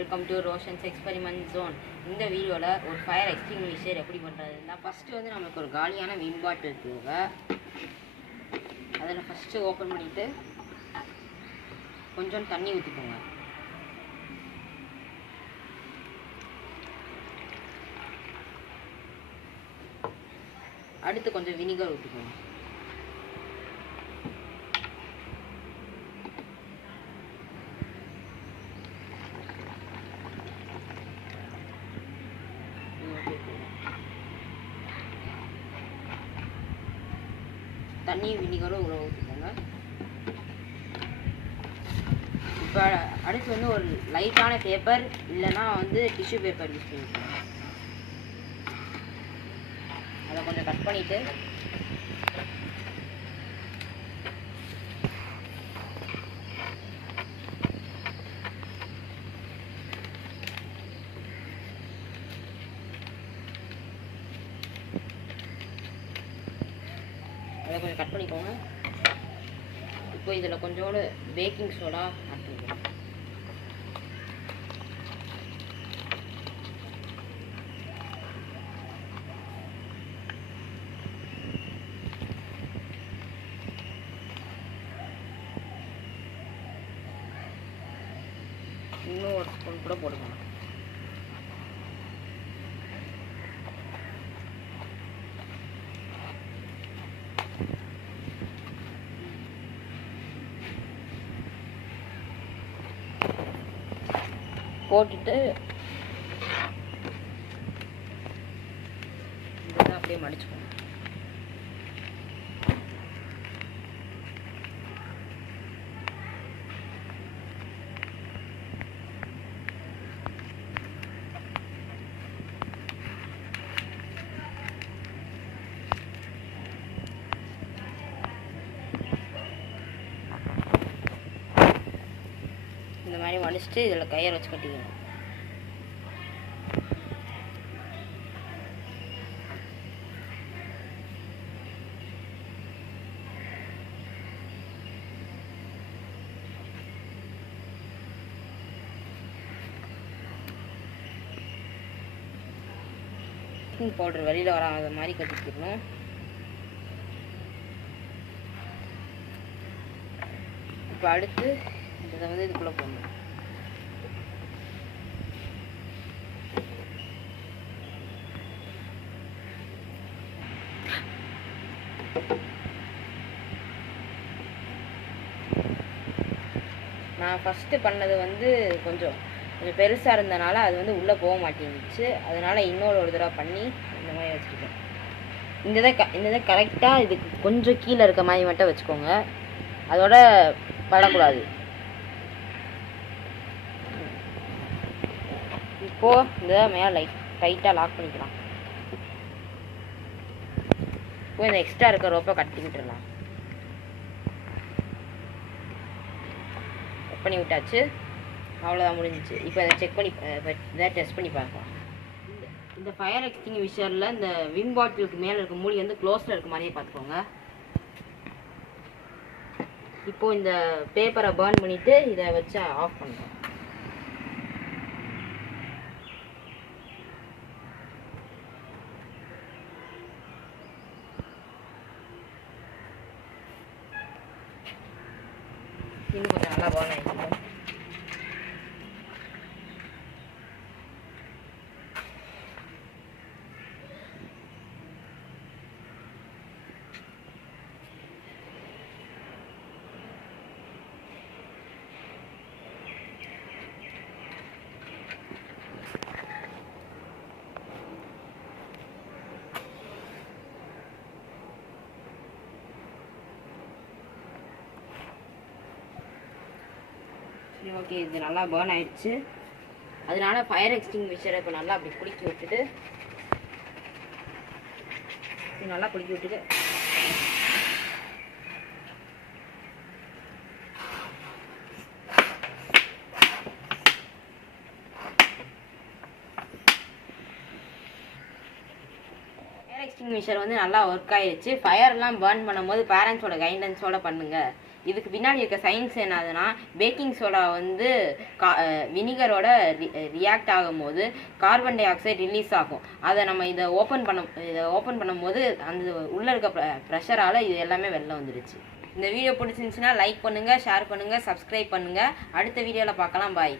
Welcome to Roshan's experiment zone. இந்த வீடியோவில் ஒரு ஃபயர் எக்ஸ்டிங்விஷர் எப்படி பண்ணுறதுன்னா, ஃபஸ்ட்டு வந்து நம்மளுக்கு ஒரு காலியான விம் பாட்டில் இருக்குங்க. அதில் ஃபஸ்ட்டு ஓப்பன் பண்ணிவிட்டு கொஞ்சம் தண்ணி ஊற்றிக்கோங்க. அடுத்து கொஞ்சம் வினிகர் ஊற்றிக்கோங்க. தண்ணி வினிகரும் உள்ள ஊற்றிக்கோங்க. இப்போ அடுத்து வந்து ஒரு லைட்டான பேப்பர் இல்லைன்னா வந்து டிஷ்யூ பேப்பர் யூஸ் பண்ணிக்கோங்க. அதை கொஞ்சம் கட் பண்ணிவிட்டு பண்ணிக்கோங்க. இப்போ இதில் கொஞ்சோடு பேக்கிங் சோடா ஆட் பண்ணிக்கோங்க. இன்னும் ஒரு ஸ்பூன் கூட போடுங்க. போட்டுட்டு இதெல்லாம் அப்படியே மடிச்சுக்கோங்க. இந்த மாதிரி மடிச்சுட்டு இதில் கயிறு வச்சு கட்டிக்கணும். பவுடர் வெளியில் வராத மாதிரி கட்டிக்கணும். இப்போ அடுத்து இதை வந்து இதுக்குள்ளே போடணும். நான் ஃபஸ்ட்டு பண்ணது வந்து கொஞ்சம் பெருசாக இருந்தனால அது வந்து உள்ளே போக மாட்டேங்குச்சு. அதனால் இன்னொரு தடவை பண்ணி இந்த மாதிரி வச்சுருக்கேன். இந்த இதை கரெக்டாக இதுக்கு கொஞ்சம் கீழே இருக்க மாதிரி மட்டும் வச்சுக்கோங்க. அதோட படக்கூடாது. இப்போது இந்த மேலே டைட்டாக லாக் பண்ணிக்கலாம். இப்போ இந்த எக்ஸ்ட்ரா இருக்க ரோப்பை கட்டி விட்டுடலாம். கட் பண்ணி விட்டாச்சு. அவ்வளோதான், முடிஞ்சிச்சு. இப்போ அதை செக் பண்ணி இதை டெஸ்ட் பண்ணி பார்க்கலாம். இந்த ஃபயர் எக்ஸ்டிங்விஷரில் இந்த விம் பாட்டிலுக்கு மேலே இருக்க மூடி வந்து க்ளோஸில் இருக்க மாதிரியே பார்த்துக்கோங்க. இப்போது இந்த பேப்பரை பர்ன் பண்ணிவிட்டு இதை வச்சு ஆஃப் பண்ணுறோம். இன்னும் கொஞ்சம் நல்லா பர்ன் ஆகிடும். ஓகே, இது நல்லா பர்ன் ஆயிடுச்சு. அதனால ஃபயர் எக்ஸ்டிங்விஷரை இப்போ நல்லா அப்படி குளிக்க விட்டுட்டு நல்லா குளிக்க விட்டுட்டு ஃபயர் எக்ஸ்டிங்விஷர் வந்து நல்லா ஒர்க் ஆயிடுச்சு. ஃபயர்லாம் பர்ன் பண்ணும்போது பேரண்ட்ஸோட கைடன்ஸோட பண்ணுங்கள். இதுக்கு பின்னாடி இருக்க சயின்ஸ் என்னதுன்னா, பேக்கிங் சோடா வந்து வினிகரோட ரியாக்ட் ஆகும்போது கார்பன் டை ஆக்சைடு ரிலீஸ் ஆகும். அதை நம்ம இதை ஓப்பன் பண்ணும்போது அந்த உள்ளே இருக்க ப்ரெஷரால் இது எல்லாமே வெளில வந்துடுச்சு. இந்த வீடியோ பிடிச்சிருந்துச்சுன்னா லைக் பண்ணுங்கள், ஷேர் பண்ணுங்கள், சப்ஸ்கிரைப் பண்ணுங்கள். அடுத்த வீடியோவில் பார்க்கலாம். பாய்.